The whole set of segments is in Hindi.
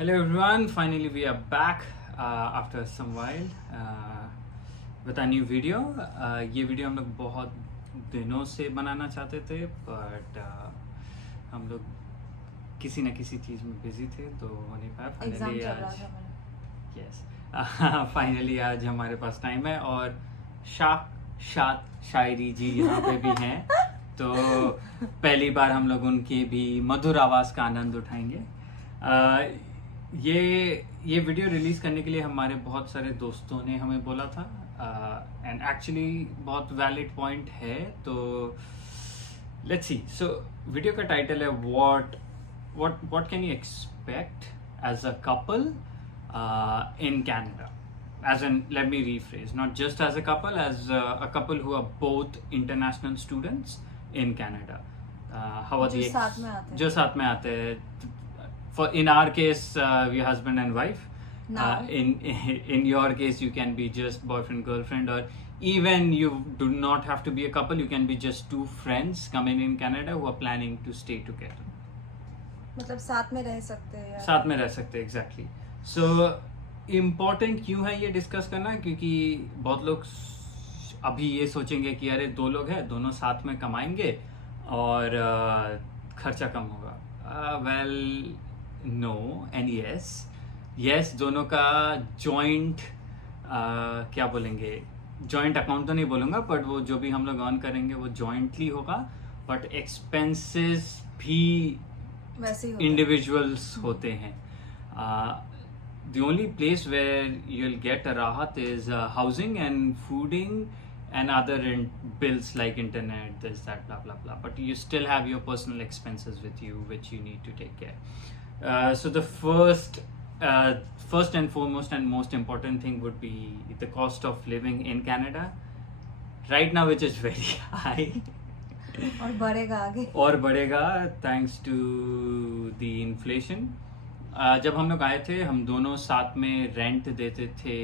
Hello everyone, finally we are back after some while with a new video. ये वीडियो हम लोग बहुत दिनों से बनाना चाहते थे बट हम लोग किसी न किसी चीज़ में बिजी थे तो हो नहीं पाया. एग्जाम फाइनली चल रहा आज था मेरा। यस फाइनली आज हमारे पास टाइम है और शायरी जी यहाँ पे भी हैं. तो पहली बार हम लोग उनके भी मधुर आवाज़ का आनंद उठाएंगे. ये वीडियो रिलीज़ करने के लिए हमारे बहुत सारे दोस्तों ने हमें बोला था एंड एक्चुअली बहुत वैलिड पॉइंट है. तो लेट्स सी. सो वीडियो का टाइटल है what can you expect as a couple in Canada. As in, let me rephrase, not just as a couple, as a couple who are both international students in Canada. How are जो the साथ में आते हैं। जो साथ में आते हैं. For in our case, we are husband and wife. Now. In your case, you can be just boyfriend girlfriend, or even you do not have to be a couple. You can be just two friends coming in Canada who are planning to stay together. मतलब साथ में रह सकते हैं यार। साथ में रह सकते हैं एग्जैक्टली. सो इम्पॉर्टेंट क्यों है ये डिस्कस करना, क्योंकि बहुत लोग अभी ये सोचेंगे कि अरे दो लोग हैं, दोनों साथ में कमाएंगे और खर्चा कम होगा. वेल नो एंड यस दोनों का जॉइंट क्या बोलेंगे, जॉइंट अकाउंट तो नहीं बोलूँगा बट वो जो भी हम लोग अर्न करेंगे वो जॉइंटली होगा. बट एक्सपेंसेस भी वैसे ही होता है। इंडिविजुअल्स होते हैं. The only place where you'll get a rahat is housing and fooding and other bills like internet, this, that, blah, blah, blah. But you still have your personal expenses with you, which you need to take care. So the first and foremost and most important thing would be the cost of living in Canada right now, which is very high. और बढ़ेगा आगे. और बढ़ेगा thanks to the inflation. जब हम लोग आए थे हम दोनों साथ में रेंट देते थे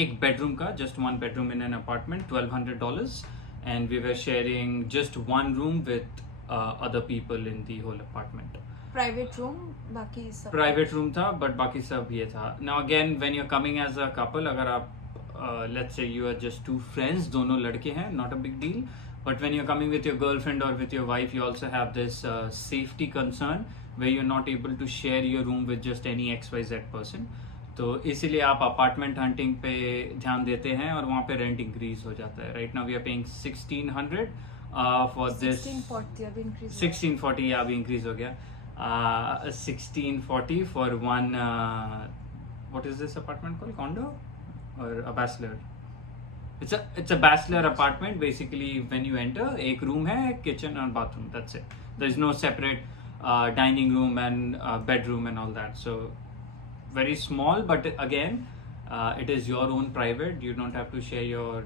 एक बेडरूम का, just one bedroom in an apartment, $1,200 and we were sharing just one room with other people in the whole apartment. Private room, बाकी सब प्राइवेट रूम था बट बाकी सब ये था. Now again when you are coming as a couple, अगर आप let's say you are just two friends, दोनों लड़के हैं, not a big deal. But when you're coming with your girlfriend or with your wife, you also have this safety concern where you're not able to share your room with just any XYZ person. तो इसीलिए आप अपार्टमेंट हंटिंग पे ध्यान देते हैं और वहाँ पे रेंट इंक्रीज हो जाता है. Right now we are paying 1,600 for this. 1640 अभी इंक्रीज 1640 अभी इंक्रीज हो गया. 1640 for one, what is this apartment called, condo और a bachelor. It's a bachelor apartment. Basically, when you enter, एक room है, kitchen and bathroom. That's it. There's no separate dining room and bedroom and all that. So very small, but again, it is your own private. You don't have to share your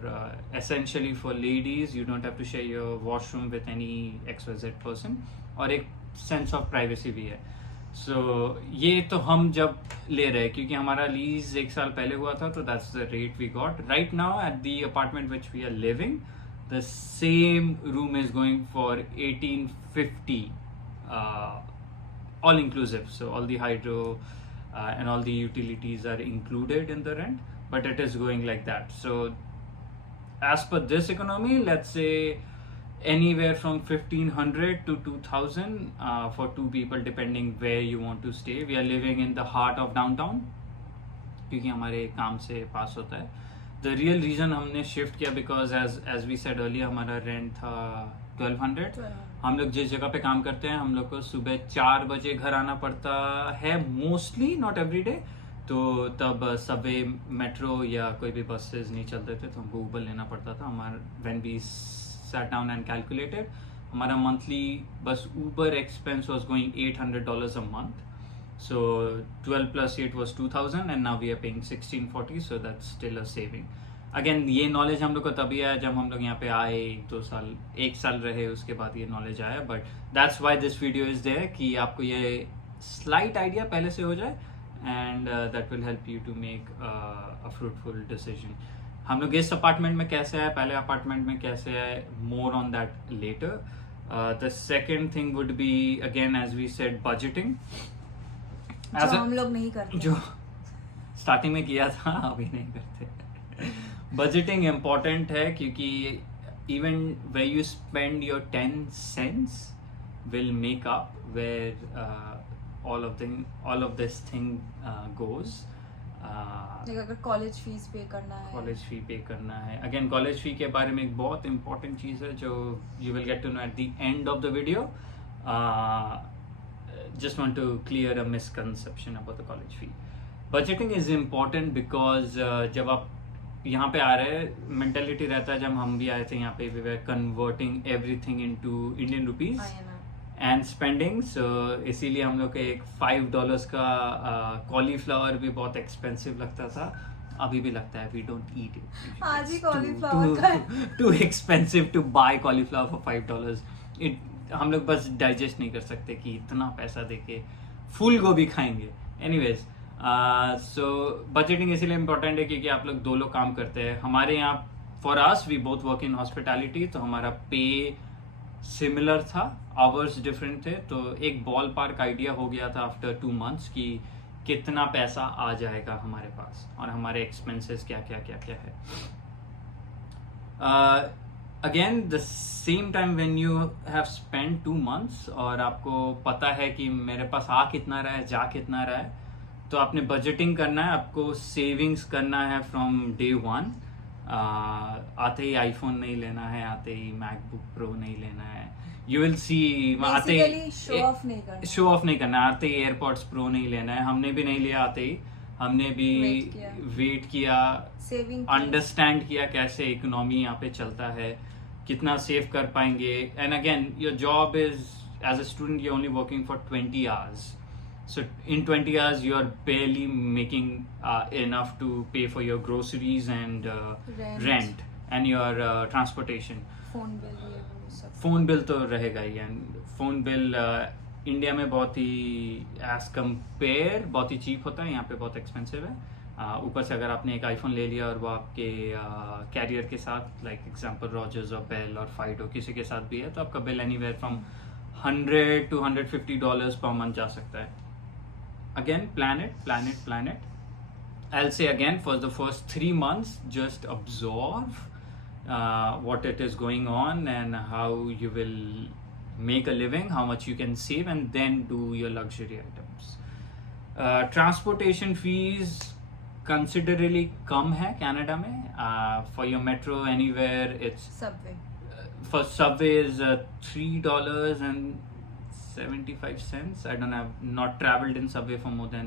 essentially for ladies. You don't have to share your washroom with any XYZ person. और एक sense of privacy भी है. सो ये तो हम जब ले रहे, क्योंकि हमारा लीज एक साल पहले हुआ था, तो that's the rate we got. Right now at the apartment which we are living, the same room is going for 1850 all inclusive. So all the hydro and all the utilities are included in the rent, but it is going like that. So as per this economy, let's say anywhere from 1,500 to 2,000 for two people, depending where you want to stay. We are living in the heart of downtown क्योंकि हमारे काम से पास होता है. The real reason हमने शिफ्ट किया because as we said earlier, हमारा रेंट था 1,200. हम लोग जिस जगह पे काम करते हैं, हम लोग को सुबह 4 बजे घर आना पड़ता है मोस्टली, नॉट एवरी डे. तो तब सबवे, मेट्रो या कोई भी बसेज नहीं चलते थे, तो हमको ऊबर लेना पड़ता था. हमारा when we sat down and calculated, हमारा monthly बस Uber expense was going $800 a month. So 12 plus 8 was 2,000 and now we are paying 1,640, so that's still a saving. Again, ये knowledge हम लोग को तभी आया जब हम लोग यहाँ पे आए, 1 साल रहे, उसके बाद ये knowledge आया. But that's why this video is there, कि आपको ये slight idea पहले से हो जाए and that will help you to make a fruitful decision. हम लोग इस अपार्टमेंट में कैसे आए, पहले अपार्टमेंट में कैसे आए, more on that later. The second thing would be again as we said budgeting. As जो a- हम लोग नहीं करते। जो स्टार्टिंग में किया था अभी नहीं करते। बजटिंग इम्पोर्टेंट है क्योंकि even way you spend your 10 cents will make up where all of this thing goes. Like अगर कॉलेज फीस पे करना है, कॉलेज फी पे करना है। अगेन कॉलेज फी के बारे में एक बहुत इंपॉर्टेंट चीज़ है जो you will get to know at the end of the video. Just want to clear a misconception about the college fee. Budgeting is important because जब आप यहाँ पे आ रहे हैं, मेंटेलिटी रहता है, जब हम भी आए थे यहाँ पे we were converting everything into Indian rupees and spending. So इसीलिए हम लोग को एक $5 का कॉलीफ्लावर भी बहुत एक्सपेंसिव लगता था, अभी भी लगता है। We don't eat it. आज ही cauliflower का too expensive to buy cauliflower for $5। It हम लोग बस डाइजेस्ट नहीं कर सकते कि इतना पैसा देके फूल गोभी खाएंगे। एनीवेज, सो बजटिंग इसीलिए इम्पोर्टेंट है क्योंकि आप लोग दो लोग काम करते हैं। हमारे यहाँ for us we both work in hospitality, तो हमारा पे सिमिलर था, आवर्स डिफरेंट थे। तो एक बॉल पार्क आइडिया हो गया था आफ्टर 2 months कि कितना पैसा आ जाएगा हमारे पास और हमारे एक्सपेंसेस क्या क्या क्या क्या है। Again the same time when you have spend 2 months और आपको पता है कि मेरे पास आ कितना रहा है, जा कितना रहा है, तो आपने बजटिंग करना है, आपको सेविंग्स करना है फ्रॉम डे 1। आते ही आईफोन नहीं लेना है, आते ही मैकबुक प्रो नहीं लेना है। यू विल सी आते ही शो ऑफ नहीं करना, शो ऑफ नहीं करना, आते ही एयरपॉड्स प्रो नहीं लेना है। हमने भी नहीं लिया आते ही, हमने भी वेट किया, सेविंग अंडरस्टैंड किया कैसे इकोनॉमी यहाँ पे चलता है, कितना सेव कर पाएंगे। And again your job is as a student you only working for 20 hours. So in 20 hours you are barely making enough to pay for your groceries and rent and your transportation. Phone bill ये वो सब। फोन बिल तो रहेगा ही, एंड फोन बिल इंडिया में बहुत ही एज कंपेयर बहुत ही चीप होता है, यहाँ पे बहुत एक्सपेंसिव है। ऊपर से अगर आपने एक आईफोन ले लिया और वो आपके कैरियर के साथ, लाइक एग्जांपल रॉजर्स और बेल और फाइडो किसी के साथ भी है, तो आपका bill anywhere from $100 to $150 per month जा सकता है। Again, plan it. I'll say again, for the first 3 months, just absorb what it is going on and how you will make a living, how much you can save, and then do your luxury items. Transportation fees considerably कम है Canada में. For your metro anywhere, it's Subway for subway is $3.75. I don't have not traveled in subway for more than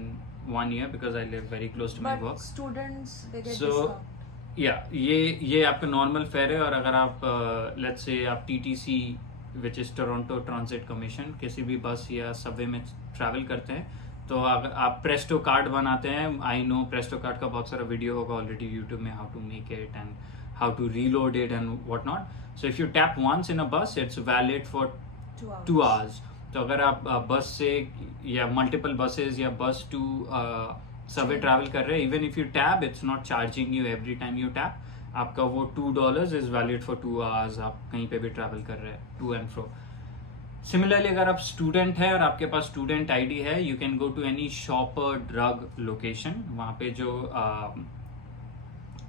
1 year because I live very close to my but work. Students they get So, discount. या ये आपका नॉर्मल फेयर है। और अगर आप लेट्स से आप TTC which is Toronto transit commission किसी भी बस या सबवे में ट्रैवल करते हैं, तो अगर आप प्रेस्टो कार्ड बनाते हैं, आई नो प्रेस्टो कार्ड का बहुत सारा वीडियो होगा ऑलरेडी यूट्यूब में, how to make it and how to reload it and what not. So if you tap once in a bus it's valid for 2 hours. तो अगर आप बस से या मल्टीपल बसेस या बस टू सबवे ट्रैवल कर रहे हैं, even if you tap it's not charging you every time you tap, आपका वो $2 इज वैलिड फॉर 2 hours। आप कहीं पे भी ट्रैवल कर रहे हैं टू एंड फ्रो। सिमिलरली अगर आप स्टूडेंट है और आपके पास स्टूडेंट आईडी है, you can go to any shop और ड्रग लोकेशन। वहाँ पे जो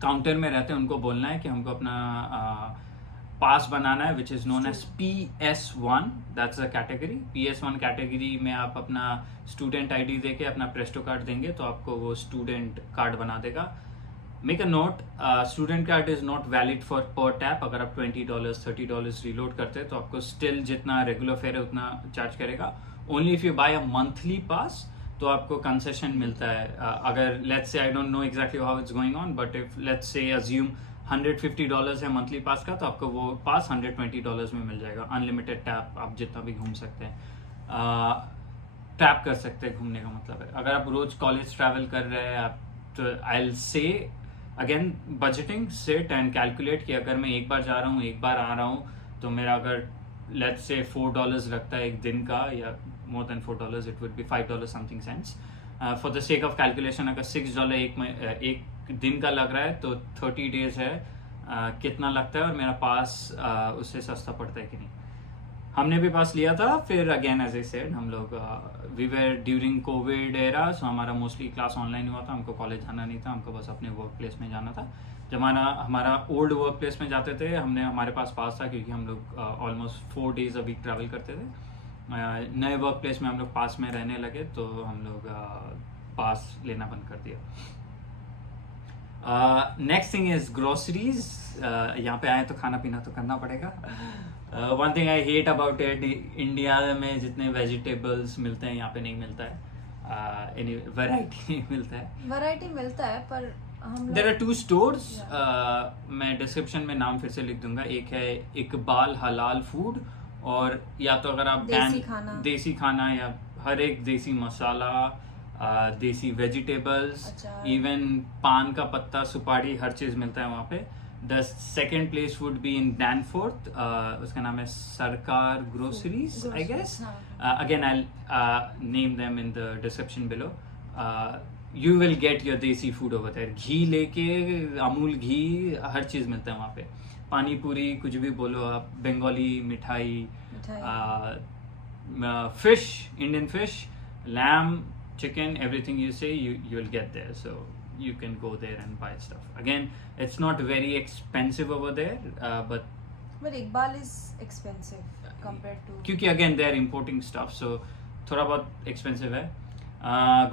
काउंटर में रहते हैं उनको बोलना है कि हमको अपना पास बनाना है, which is known as PS1। That's a category. PS1 category में आप अपना स्टूडेंट आईडी देके अपना प्रेस्टो कार्ड देंगे तो आपको वो स्टूडेंट कार्ड बना देगा। Make a note, student card is not valid for पर टैप। अगर आप $20 $30 रीलोड करते हैं तो आपको स्टिल जितना रेगुलर फेयर है उतना चार्ज करेगा। Only if you buy a monthly pass तो आपको कंसेशन मिलता है। अगर let's say, I don't know exactly how it's going on, but if let's say assume $150 है मंथली पास का, तो आपको वो पास $120 में मिल जाएगा। अनलिमिटेड टैप, आप जितना भी घूम सकते हैं, टैप कर सकते हैं। घूमने का मतलब है अगर आप रोज कॉलेज ट्रैवल कर रहे हैं आप, तो I will say again budgeting, sit and calculate कि अगर मैं एक बार जा रहा हूँ एक बार आ रहा हूँ, तो मेरा अगर लेट्स से $4 लगता है एक दिन का, या more than $4, it would be $5 something cents. For the sake of calculation, अगर $6 एक दिन का लग रहा है तो 30 days है, कितना लगता है और मेरा पास उससे सस्ता पड़ता है कि नहीं। हमने भी पास लिया था। फिर अगेन एज ए सेड हम लोग we were during COVID era, so हमारा मोस्टली क्लास ऑनलाइन हुआ था, हमको कॉलेज जाना नहीं था, हमको बस अपने वर्क प्लेस में जाना था। जब हमारा ओल्ड वर्क प्लेस में जाते थे हमारे पास पास था, क्योंकि हम लोग almost 4 days a week travel करते थे। नए वर्क प्लेस में हम लोग पास में रहने लगे तो हम लोग पास लेना बंद कर दिया। Next thing is groceries. यहाँ पे आए तो खाना पीना तो करना पड़ेगा। One thing I hate about it, India में जितने वेजिटेबल्स मिलते हैं यहाँ पे नहीं मिलता है। वैरायटी मिलता है, वैरायटी मिलता है, पर हम देयर आर 2 stores। मैं डिस्क्रिप्शन में नाम फिर से लिख दूंगा। एक है इकबाल हलाल फूड, और या तो अगर आप देसी खाना या हर एक देसी मसाला, देसी वेजिटेबल्स, इवन पान का पत्ता, सुपारी, हर चीज मिलता है वहाँ पे। The second place would be in Danforth, उसका नाम है Sarkar groceries I guess. Again I name them in the description below. You will get your desi food over there. घी लेके अमूल घी, हर चीज मिलता है वहाँ पे। पानी पूरी, कुछ भी बोलो आप, बंगाली मिठाई, fish, Indian fish, lamb, chicken, everything you say you'll get there, so you can go there and buy stuff. Again, it's not very expensive over there, but Iqbal is expensive compared to, क्योंकि again they are importing stuff, so थोड़ा बहुत expensive है।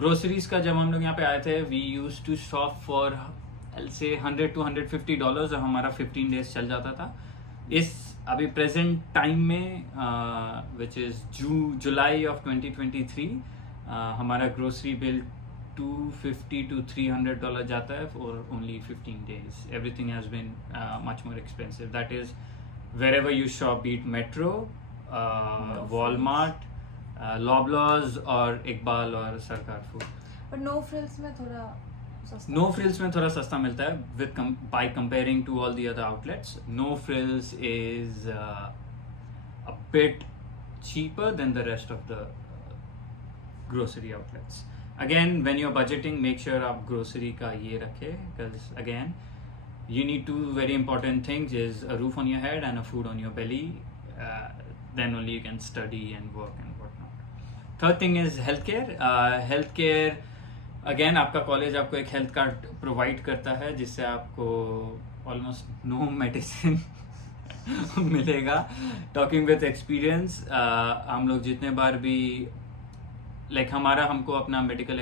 groceries का जब हम लोग यहाँ पे आए थे, we used to shop for I'll say $100 to $150 और हमारा 15 days चल जाता था। इस अभी प्रेजेंट टाइम में which is जुलाई of 2023, हमारा ग्रोसरी बिल $250 to $300 जाता है for only 15 days. Everything has been much more expensive. That is wherever you shop, be it Metro, Walmart, Loblaws और इकबाल और सरकार फूड। पर नो फ्रिल्स में थोड़ा सस्ता मिलता है with by comparing to all the other outlets. No Frills is a bit cheaper than the rest of the grocery outlets. Again, when you're budgeting, make sure आप grocery का ये रखे, because again, you need 2 very important things: is a roof on your head and a food on your belly. Then only you can study and work and whatnot. Third thing is healthcare. Healthcare, again, आपका कॉलेज आपको एक हेल्थ कार्ड प्रोवाइड करता है, जिससे आपको ऑलमोस्ट नो मेडिसिन मिलेगा। टॉकिंग विथ एक्सपीरियंस, हम लोग जितने बार भी हमको अपना मेडिकल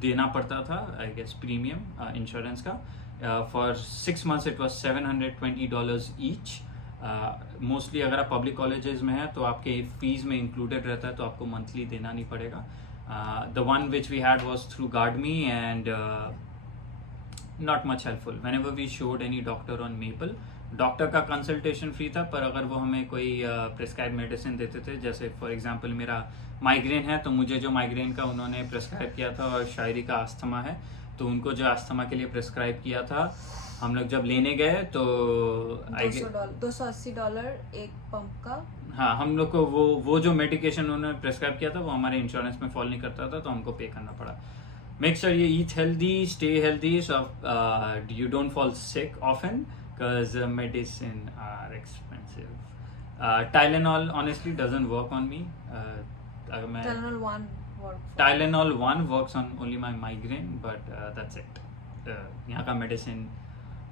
देना पड़ता था, आई गेस प्रीमियम इंश्योरेंस का। For 6 months it was $720 each. Mostly अगर आप पब्लिक कॉलेजेस में हैं तो आपके फीस में इंक्लूडेड रहता है, तो आपको मंथली देना नहीं पड़ेगा। The one which we had was through GuardMe and not much helpful. Whenever we showed any doctor on Maple, doctor का कंसल्टेशन फ्री था, पर अगर वो हमें कोई प्रिस्क्राइब मेडिसिन देते थे, जैसे फॉर एग्जांपल मेरा माइग्रेन है, तो मुझे जो माइग्रेन का उन्होंने प्रिस्क्राइब किया था, और शायरी का अस्थमा है, तो उनको जो अस्थमा के लिए प्रिस्क्राइब किया था, हम लोग जब लेने गए तो $280 एक पंप का। हाँ, हम लोग को वो जो मेडिकेशन उन्होंने प्रिस्क्राइब किया था वो हमारे इंश्योरेंस में फॉल नहीं करता था, तो हमको पे करना पड़ा। Make sure you eat healthy, stay healthy, so you don't fall sick often, because medicine are expensive. Tylenol honestly doesn't work on me. Tylenol 1 works on only my migraine, but that's it. यहाँ का मेडिसिन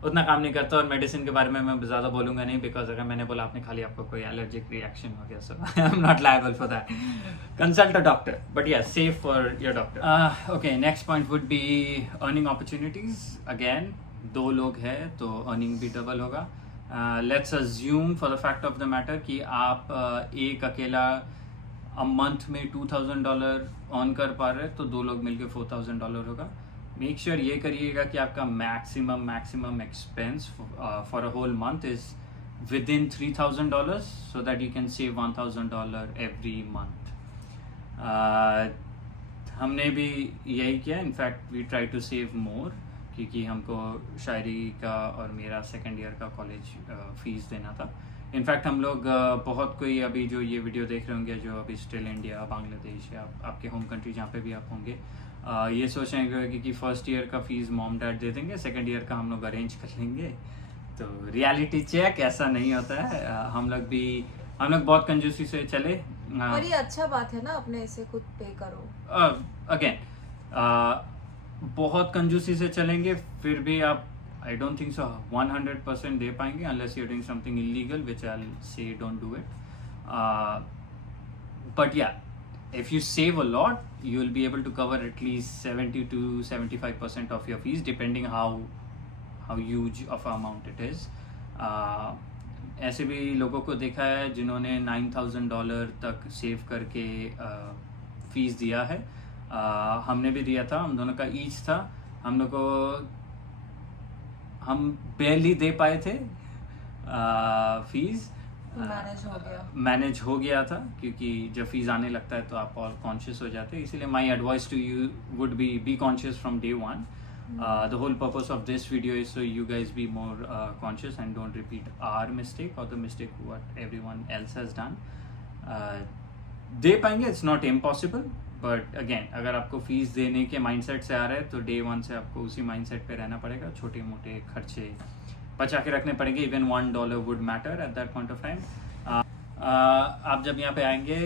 उतना काम नहीं करता, और मेडिसिन के बारे में मैं ज़्यादा बोलूँगा नहीं, बिकॉज अगर मैंने बोला आपने खाली आपको कोई एलर्जिक रिएक्शन हो गया, so I am not liable for that. Consult a doctor, but yeah safe for your doctor. Okay, next point would be earning opportunities. Again 2 लोग हैं तो अर्निंग भी डबल होगा। Let's assume for the fact of the matter कि आप एक अकेला अ मंथ में $2,000 अर्न कर पा रहे हैं, तो 2 लोग मिलकर $4,000 होगा। मेक श्योर ये करिएगा कि आपका maximum expense for a whole month is within $3,000, so that you can save $1,000 every month. हमने भी यही किया, in fact we try to save more, क्योंकि हमको शायरी का और मेरा 2nd ईयर का कॉलेज फीस देना था। इनफैक्ट हम लोग बहुत कोई अभी जो ये वीडियो देख रहे होंगे, जो अभी स्टिल इंडिया, बांग्लादेश या आपके होम कंट्री जहाँ पे भी आप होंगे, ये सोच रहे हैं कि 1st ईयर का फीस मॉम डैड दे देंगे, 2nd ईयर का हम लोग अरेंज कर लेंगे। तो रियलिटी चेक, ऐसा नहीं होता है। हम लोग भी हम लोग बहुत कंजूसी से चले। और ये अच्छा बात है ना, अपने से खुद पे करो। अगेन बहुत कंजूसी से चलेंगे फिर भी आप, आई डोंट थिंक सो 100% दे पाएंगे unless you're doing something illegal, which I'll say don't do it. But yeah, if you save a lot, you'll be able to cover at least 70 to 75% of your fees, depending how huge of amount it is. ऐसे भी लोगों को देखा है जिन्होंने $9,000 तक सेव करके फीस दिया है। हमने भी दिया था, हम दोनों का ईच था। हम लोग को, हम barely दे पाए थे फीस, मैनेज हो गया था, क्योंकि जब फीस आने लगता है तो आप और कॉन्शियस हो जाते हैं। इसीलिए my advice to you would be conscious from day one. The whole purpose of this video is so you guys be more conscious and don't repeat our mistake or the mistake what everyone else has done. दे पाएंगे, it's not impossible, but again अगर आपको फीस देने के माइंडसेट से आ रहा है तो day one से आपको उसी माइंडसेट पे रहना पड़ेगा। छोटे मोटे खर्चे बचा के रखने पड़ेंगे। even $1 would matter at that point of time. आप जब यहाँ पे आएंगे,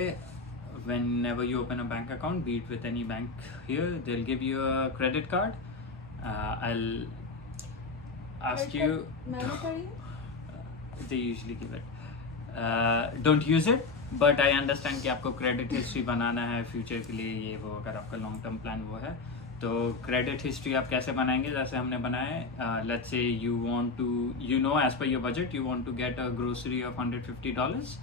whenever you open a bank account, be it with any bank here, they'll give you a credit card. I'll ask you. They usually give it. Don't use it, but I understand कि आपको क्रेडिट हिस्ट्री बनाना है फ्यूचर के लिए, ये वो, अगर आपका लॉन्ग टर्म प्लान वो है तो क्रेडिट हिस्ट्री आप कैसे बनाएंगे, जैसे हमने बनाया। Let's say you want to, you know, as per your budget you want to get a grocery of $150,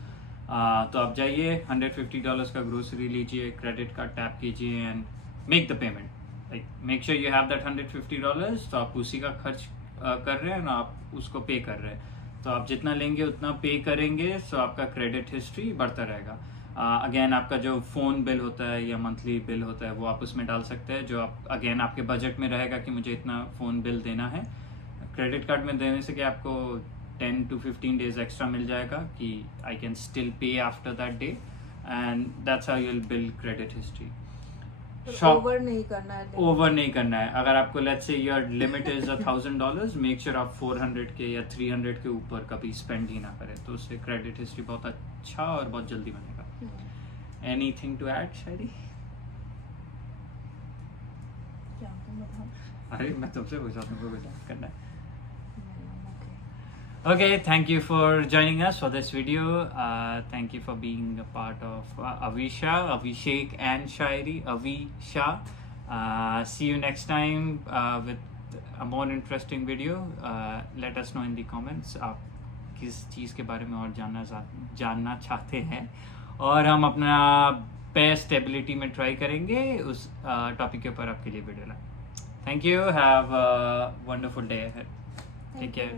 तो आप जाइए $150 का ग्रोसरी लीजिए, क्रेडिट कार्ड टैप कीजिए and make the payment. Like make sure you have that $150, तो आप उसी का खर्च कर रहे हैं ना, आप उसको पे कर रहे हैं, तो आप जितना लेंगे उतना पे करेंगे, सो आपका क्रेडिट हिस्ट्री बढ़ता रहेगा। अगेन आपका जो फ़ोन बिल होता है या मंथली बिल होता है वो आप उसमें डाल सकते हैं, जो आप अगेन आपके बजट में रहेगा कि मुझे इतना फ़ोन बिल देना है। क्रेडिट कार्ड में देने से कि आपको 10 to 15 days एक्स्ट्रा मिल जाएगा कि आई कैन स्टिल पे after that day, and that's how you will build credit history. Over नहीं करना है, ओवर नहीं करना है। अगर आपको let's say your limit is $1,000, make sure आप 400 के या 300 के ऊपर कभी स्पेंड ही ना करें, तो उससे क्रेडिट हिस्ट्री बहुत अच्छा और बहुत जल्दी बनेगा। एनीथिंग टू ऐड शायरी? अरे मैं तुमसे पूछा, तुमको कुछ करना है? Okay, thank you for joining us for this video. Thank you for being a part of Avisha, Abhishek and Shairi, Avisha. See you next time with a more interesting video. Let us know in the comments आप किस चीज़ के बारे में और जानना चाहते हैं, और हम अपना बेस्ट स्टेबिलिटी में ट्राई करेंगे उस टॉपिक के ऊपर आपके लिए वीडियो लाएं। Thank you. Have a wonderful day ahead. Take care.